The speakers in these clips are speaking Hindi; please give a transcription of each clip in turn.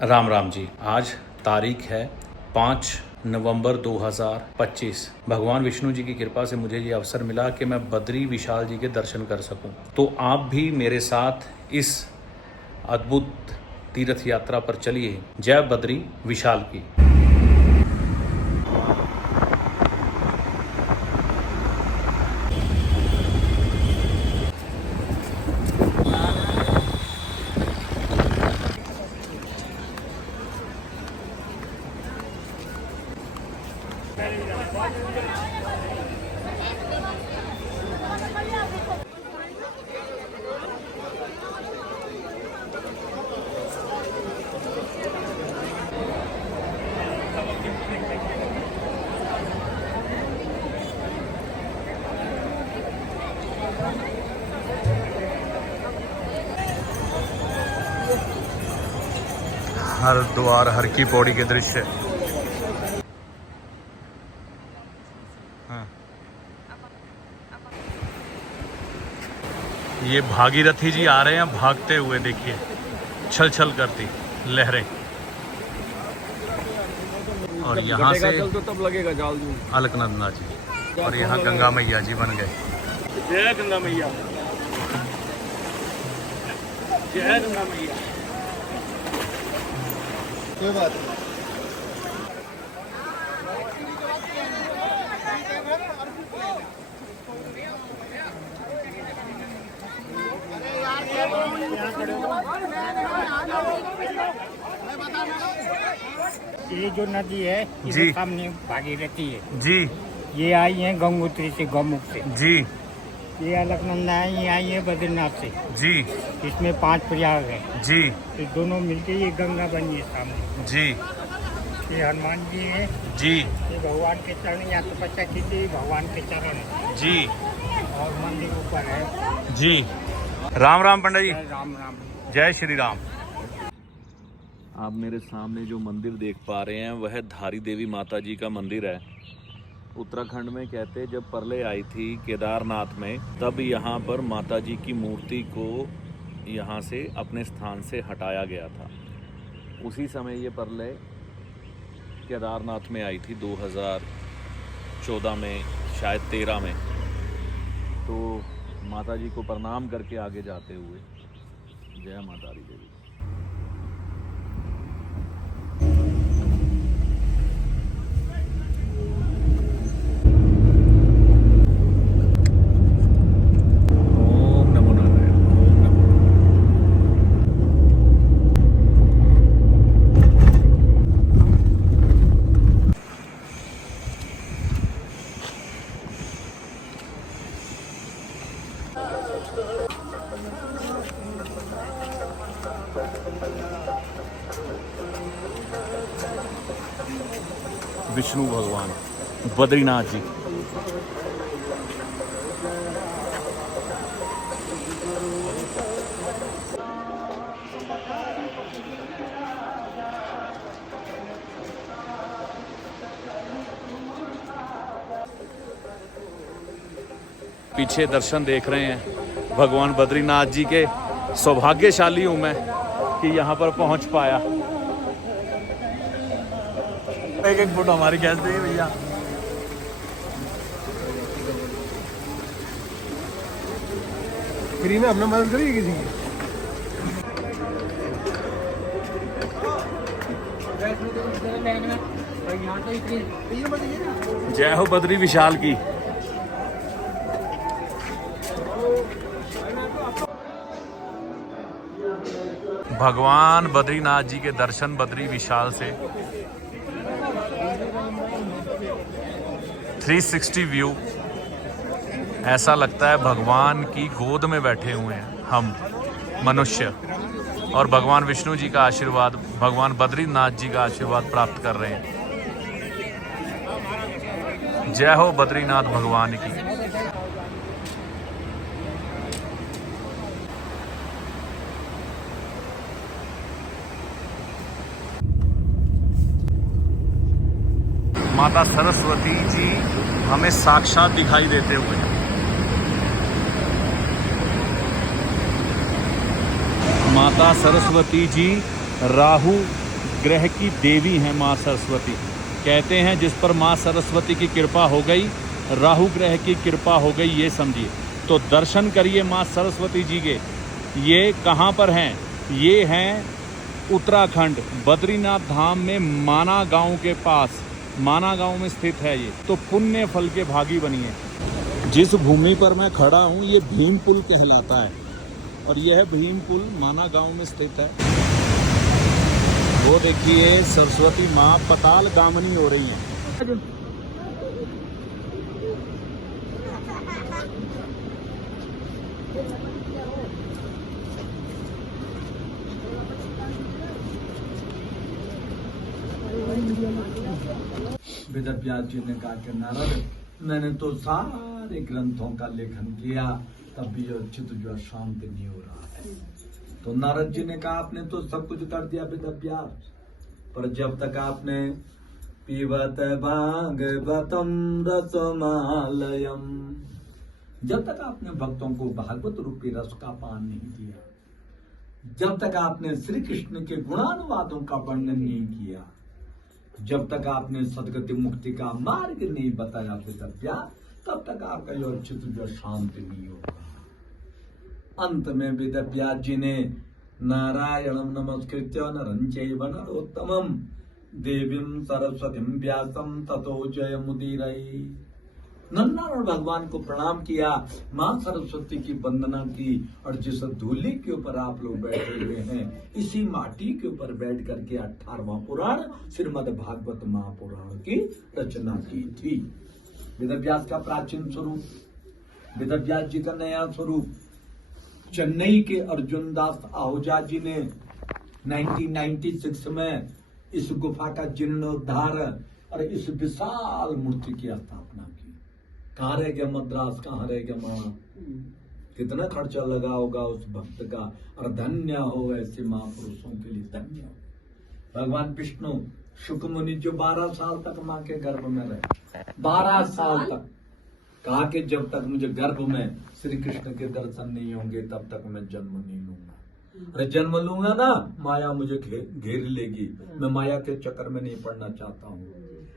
राम राम जी। आज तारीख है 5 नवंबर 2025। भगवान विष्णु जी की कृपा से मुझे ये अवसर मिला कि मैं बद्री विशाल जी के दर्शन कर सकूं। तो आप भी मेरे साथ इस अद्भुत तीर्थ यात्रा पर चलिए। जय बद्री विशाल की। हरिद्वार हर की पौड़ी के दृश्य। हाँ। ये भागीरथी जी आ रहे हैं भागते हुए, देखिए छल छल करती लहरें। और यहाँ से तो तब लगेगा जाल जूल। अलकनंदा जी और यहाँ गंगा मैया जी बन गए। जय गंगा मैया, जय गंगा मैया। कोई बात नहीं। ये जो नदी है जी, सामने भागीरथी है जी ये आई है गंगोत्री से, गौमुख से। जी ये अलकनंदा है, ये आई है बद्रीनाथ से। जी इसमें 5 प्रयाग है। जी ये दोनों मिलके ये गंगा बनी है सामने। जी ये हनुमान जी है, जी ये भगवान के चरण, या तपस्या की थी भगवान के चरण है। जी और मंदिर ऊपर है। जी। राम राम पंडित जी, जय राम राम। जय श्री राम। आप मेरे सामने जो मंदिर देख पा रहे हैं वह धारी देवी माता जी का मंदिर है। उत्तराखंड में कहते जब प्रलय आई थी केदारनाथ में, तब यहाँ पर माता जी की मूर्ति को यहाँ से अपने स्थान से हटाया गया था। उसी समय ये प्रलय केदारनाथ में आई थी 2014 में, शायद 13 में। तो माता जी को प्रणाम करके आगे जाते हुए जय माता दी देवी। ओम नमो नारायण, ओम नमो। विष्णु भगवान, बद्रीनाथ जी। पीछे दर्शन देख रहे हैं भगवान बद्रीनाथ जी के। सौभाग्यशाली हूं मैं कि यहाँ पर पहुंच पाया। एक एक फोटो हमारी कैच दे भैया। फ्री में हमने मदद करी किसी की। जय हो बद्री विशाल की। भगवान बद्रीनाथ जी के दर्शन बद्री विशाल से 360 व्यू। ऐसा लगता है भगवान की गोद में बैठे हुए हैं हम मनुष्य, और भगवान विष्णु जी का आशीर्वाद, भगवान बद्रीनाथ जी का आशीर्वाद प्राप्त कर रहे हैं। जय हो बद्रीनाथ भगवान की। माता सरस्वती जी हमें साक्षात दिखाई देते हुए। माता सरस्वती जी राहु ग्रह की देवी हैं माँ सरस्वती। कहते हैं जिस पर माँ सरस्वती की कृपा हो गई, राहु ग्रह की कृपा हो गई, ये समझिए। तो दर्शन करिए माँ सरस्वती जी के। ये कहाँ पर हैं? ये हैं उत्तराखंड बद्रीनाथ धाम में माना गांव के पास, माना गांव में स्थित है ये। तो पुण्य फल के भागी बनिए। जिस भूमि पर मैं खड़ा हूँ ये भीम पुल कहलाता है और यह भीम पुल माना गांव में स्थित है। वो देखिए सरस्वती माँ पताल गामनी हो रही हैं। वेदव्यास जी ने कहा कि नारद, मैंने तो सारे ग्रंथों का लेखन किया, तब भी जो चित्त जो शांत नहीं हो रहा है। तो नारद जी ने कहा आपने तो सब कुछ कर दिया वेदव्यास, पर जब तक आपने पीवत भागवतम रसमालयम, जब तक आपने भक्तों को भागवत रूपी रस का पान नहीं दिया, जब तक आपने श्री कृष्ण के गुणानुवादों का वर्णन नहीं किया, जब तक आपने सदगति मुक्ति का मार्ग नहीं बताया वेदव्यास, तब तक आपका यह चित्त जो शांत नहीं होगा। अंत में वेदव्यास जी ने नारायणम नमस्कृत्य नरं चैव नरोत्तमं देवीं सरस्वतीं व्यासं ततो जयमुदीरये। नरनारायण भगवान को प्रणाम किया, माँ सरस्वती की वंदना की, और जिस धूली के ऊपर आप लोग बैठे हुए हैं, इसी माटी के ऊपर बैठ करके 18वां पुराण श्रीमद् भागवत महापुराण की रचना की थी। वेदव्यास का प्राचीन स्वरूप, वेदव्यास जी का नया स्वरूप चेन्नई के अर्जुन दास आहूजा जी ने 1996 में इस गुफा का जीर्णोद्धार और इस विशाल मूर्ति की स्थापना की। कहाँ रह गया मद्रास, कहाँ रह गया माँ? कितना खर्चा लगा होगा उस भक्त का। और धन्य हो ऐसे महापुरुषों के लिए, धन्य हो। भगवान विष्णु शुक मुनि जो 12 साल तक माँ के गर्भ में रहे, 12 साल तक, कहा कि जब तक मुझे गर्भ में श्री कृष्ण के दर्शन नहीं होंगे तब तक मैं जन्म नहीं लूंगा। अरे जन्म लूंगा ना, माया मुझे घेर लेगी, मैं माया के चक्कर में नहीं पड़ना चाहता हूँ।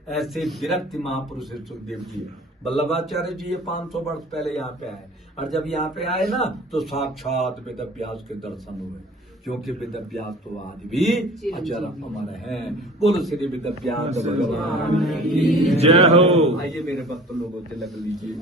ऐसे विरक्त महापुरुष सुखदेव जी, वल्लभाचार्य जी ये 500 वर्ष पहले यहाँ पे आए, और जब यहाँ पे आए ना तो साक्षात वेदव्यास के दर्शन हुए, क्योंकि वेदव्यास तो आज भी अचर अमर हैं। बोलो श्री वेदव्यास भगवान की जय हो। आइए मेरे भक्त लोगों से लग लीजिए।